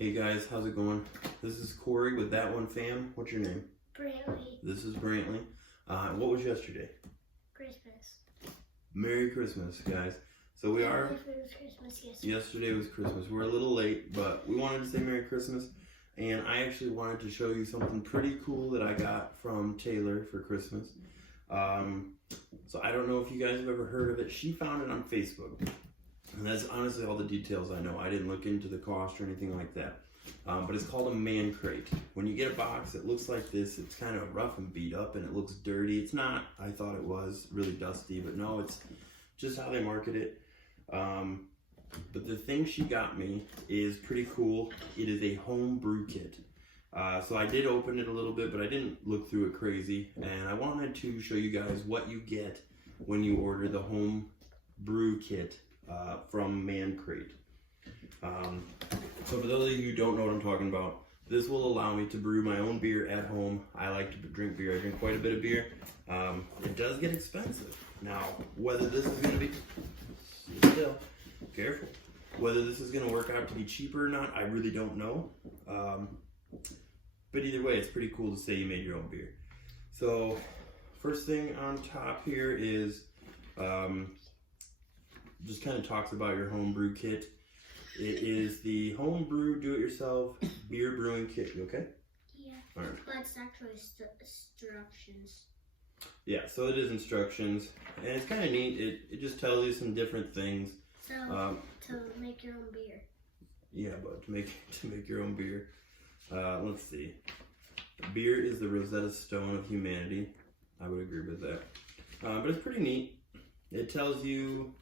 Hey guys, how's it going? This is Corey with That One Fam. What's your name? Brantley. This is Brantley. What was yesterday? Christmas. Merry Christmas, guys. So we are... It was Christmas yesterday. Yesterday was Christmas. We're a little late, but we wanted to say Merry Christmas. And I actually wanted to show you something pretty cool that I got from Taylor for Christmas. So I don't know if you guys have ever heard of it. She found it on Facebook. And that's honestly all the details I know. I didn't look into the cost or anything like that. But it's called a man crate. When you get a box, it looks like this. It's kind of rough and beat up and it looks dirty. It's not. I thought it was really dusty, but no, it's just how they market it. But the thing she got me is pretty cool. It is a home brew kit. So I did open it a little bit, but I didn't look through it crazy. And I wanted to show you guys what you get when you order the home brew kit from Man Crate. So for those of you who don't know what I'm talking about, this will allow me to brew my own beer at home. I like to drink beer. I drink quite a bit of beer. It does get expensive. Now, whether this is going to be, still, careful, whether this is going to work out to be cheaper or not, I really don't know. But either way, it's pretty cool to say you made your own beer. So, first thing on top here is, just kind of talks about your home brew kit. It is the home brew do-it-yourself beer brewing kit. You okay? Yeah. All right. But it's actually instructions. Yeah, so it is instructions, and it's kind of neat. It just tells you some different things. So to make your own beer. Yeah, but to make your own beer. Let's see. Beer is the Rosetta Stone of humanity. I would agree with that. But it's pretty neat. It tells you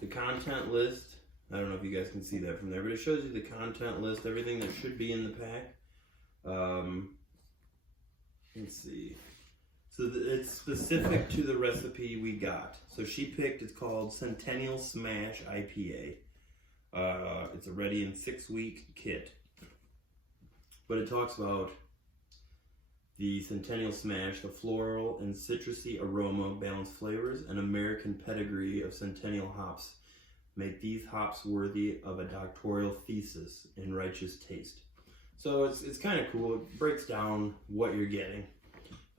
the content list. I don't know if you guys can see that from there, but it shows you the content list, everything that should be in the pack. Let's see. So it's specific to the recipe we got. So she picked, it's called Centennial Smash IPA. It's a ready in 6-week kit. But it talks about the Centennial Smash, the floral and citrusy aroma, balanced flavors, and American pedigree of Centennial hops make these hops worthy of a doctoral thesis in righteous taste. So it's kind of cool. It breaks down what you're getting.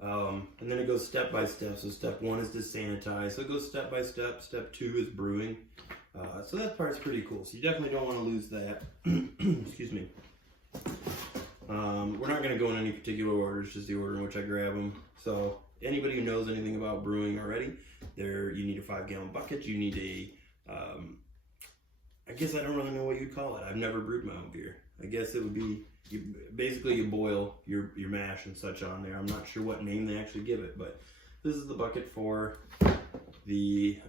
And then it goes step by step. So step 1 is to sanitize. So it goes step by step. Step 2 is brewing. So that part's pretty cool. So you definitely don't want to lose that. Excuse me. We're not going to go in any particular order. It's just the order in which I grab them. So anybody who knows anything about brewing already, you need a 5-gallon bucket. You need a, I guess I don't really know what you'd call it. I've never brewed my own beer. I guess it would be, basically you boil your mash and such on there. I'm not sure what name they actually give it, but this is the bucket for the,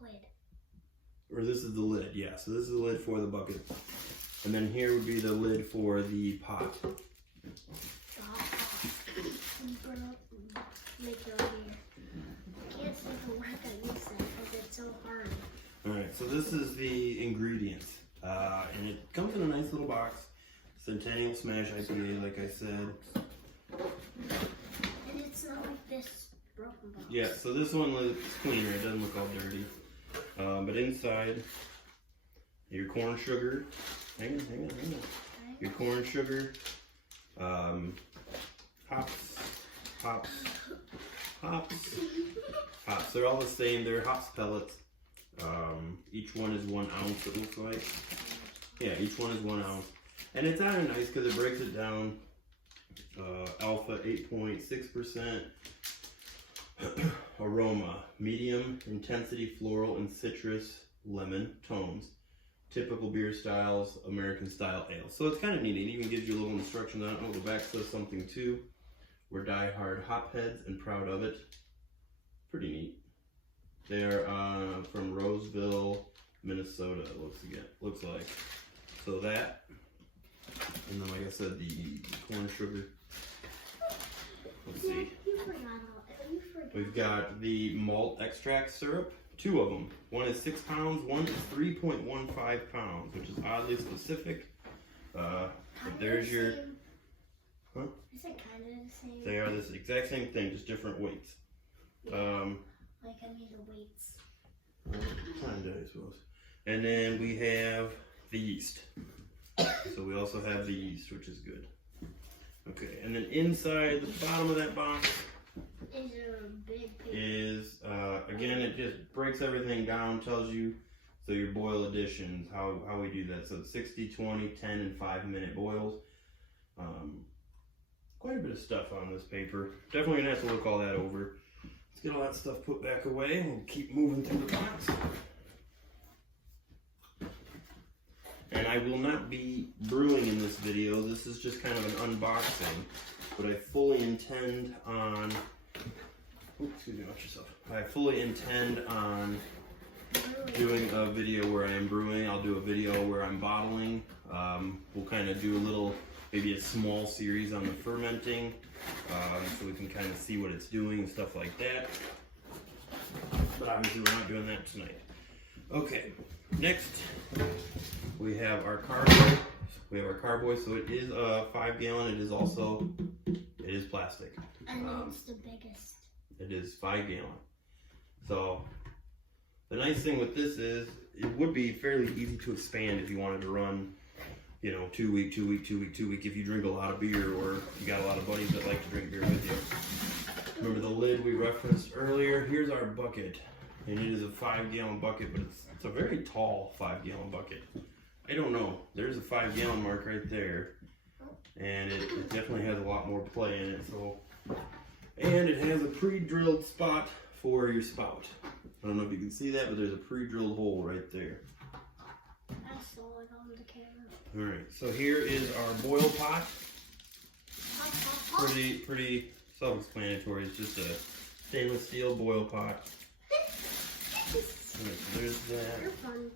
lid. Or this is the lid, yeah. So this is the lid for the bucket. And then here would be the lid for the pot. Make your own beer. I can't seem to work on this side because it's so hard. Alright, so this is the ingredients. And it comes in a nice little box. Centennial Smash IPA, like I said. And it's not like this broken box. Yeah, so this one looks cleaner. It doesn't look all dirty. But inside, your corn sugar. Hang on. Your corn sugar. Hops. They're all the same. They're hops pellets. Each one is 1 ounce, it looks like. Yeah, each one is 1 ounce. And it's kind of nice because it breaks it down. Alpha 8.6%. Aroma, medium intensity floral and citrus lemon tones. Typical beer styles, American style ale. So it's kind of neat. It even gives you a little instruction on it. Oh, the back says something too. We're die-hard hopheads and proud of it. Pretty neat. They're from Roseville, Minnesota, it looks like. So that, and then like I said, the corn sugar. Let's see. You forgot. We've got the malt extract syrup, 2 of them. One is 6 pounds, one is 3.15 pounds, which is oddly specific. But there's your, huh? Is it kind of the same? They are this exact same thing, just different weights. Yeah. Like I mean the weights. Kinda, I suppose. And then we have the yeast. So we also have the yeast, which is good. Okay, and then inside the bottom of that box Is there a big is, again, it just breaks everything down, tells you, so your boil additions, how we do that. So it's 60, 20, 10, and 5-minute boils. Quite a bit of stuff on this paper. Definitely gonna have to look all that over. Let's get all that stuff put back away and keep moving through the box. And I will not be brewing in this video. This is just kind of an unboxing, but I fully intend on, oops, excuse me, watch yourself. I fully intend on doing a video where I am brewing. I'll do a video where I'm bottling. We'll kind of do a little, maybe a small series on the fermenting, so we can kind of see what it's doing and stuff like that. But obviously we're not doing that tonight. Okay, next we have our carboy. We have our carboy, so it is a 5-gallon. It is also, it is plastic. And it's the biggest. It is 5-gallon. So the nice thing with this is it would be fairly easy to expand if you wanted to run, you know, 2 week, 2 week, 2 week, 2 week, if you drink a lot of beer or you got a lot of buddies that like to drink beer with you. Remember the lid we referenced earlier? Here's our bucket. And it is a 5-gallon bucket, but it's a very tall 5-gallon bucket. I don't know. There's a 5-gallon mark right there. And it definitely has a lot more play in it. So, and it has a pre-drilled spot for your spout. I don't know if you can see that, but there's a pre-drilled hole right there. I saw it on the camera. Alright, so here is our boil pot. Pretty self-explanatory. It's just a stainless steel boil pot. Alright, so there's that. Your funds.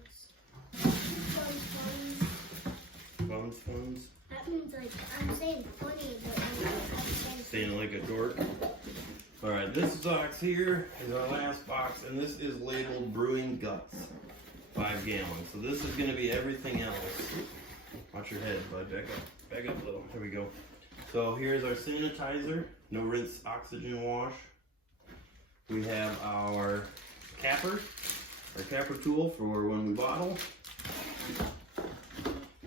Funds. That means like I'm saying funny, but I'm Saying like a dork. Alright, this box here is our last box, and this is labeled Brewing Guts. 5 gallons. So this is going to be everything else. Watch your head, bud. Back up a little. There we go. So here's our sanitizer. No rinse oxygen wash. We have our capper tool for when we bottle.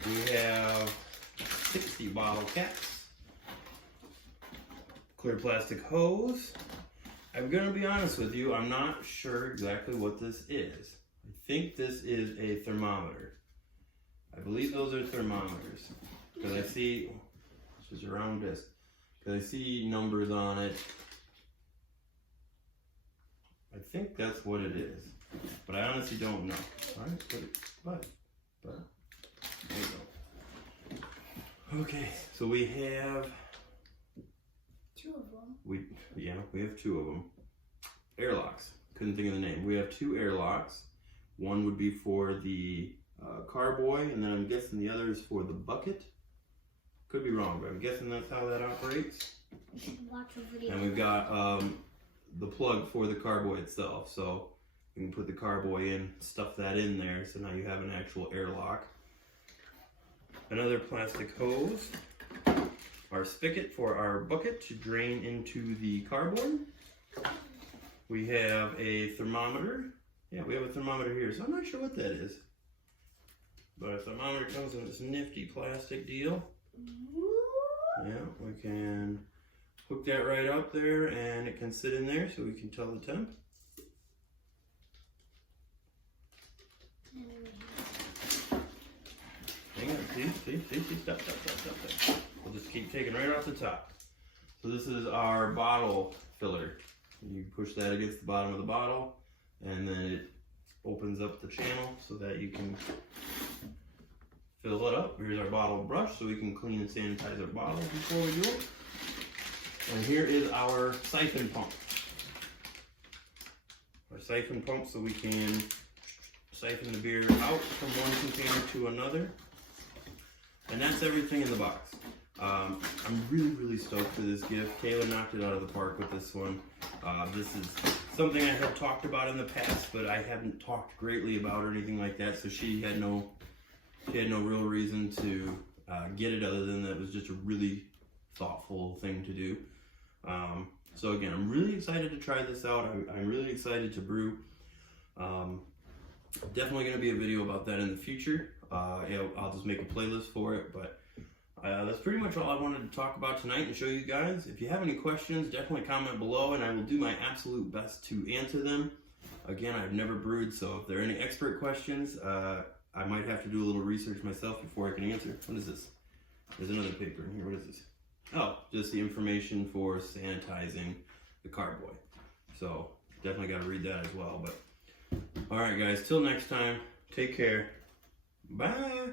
We have 60 bottle caps. Clear plastic hose. I'm going to be honest with you, I'm not sure exactly what this is. I think this is a thermometer. I believe those are thermometers. Because I see, this is a round disc. Because I see numbers on it. I think that's what it is. But I honestly don't know. Alright, put it, but. There you go. Okay, so we have 2 of them. We have 2 of them. Airlocks. Couldn't think of the name. We have 2 airlocks. One would be for the carboy, and then I'm guessing the other is for the bucket. Could be wrong, but I'm guessing that's how that operates. You should watch a video. And we've got the plug for the carboy itself, so you can put the carboy in, stuff that in there, so now you have an actual airlock. Another plastic hose. Our spigot for our bucket to drain into the carboy. We have a thermometer. Yeah, we have a thermometer here, so I'm not sure what that is. But a thermometer comes in this nifty plastic deal. Yeah, we can hook that right up there and it can sit in there so we can tell the temp. Hang on, see, stop. We'll just keep taking right off the top. So this is our bottle filler. You push that against the bottom of the bottle and then it opens up the channel so that you can fill it up. Here's our bottle brush so we can clean and sanitize our bottles before we do it. And here is our siphon pump. Our siphon pump so we can siphon the beer out from one container to another. And that's everything in the box. I'm really stoked for this gift. Kayla knocked it out of the park with this one. This is something I have talked about in the past, but I haven't talked greatly about or anything like that, so she had no real reason to get it other than that it was just a really thoughtful thing to do. So again, I'm really excited to try this out. I'm really excited to brew. Definitely going to be a video about that in the future. I'll just make a playlist for it, but that's pretty much all I wanted to talk about tonight and show you guys. If you have any questions, definitely comment below and I will do my absolute best to answer them. Again, I've never brewed, so if there are any expert questions, I might have to do a little research myself before I can answer. What is this? There's another paper in here. What is this? Oh, just the information for sanitizing the carboy. So definitely got to read that as well. But all right, guys, till next time, take care. Bye.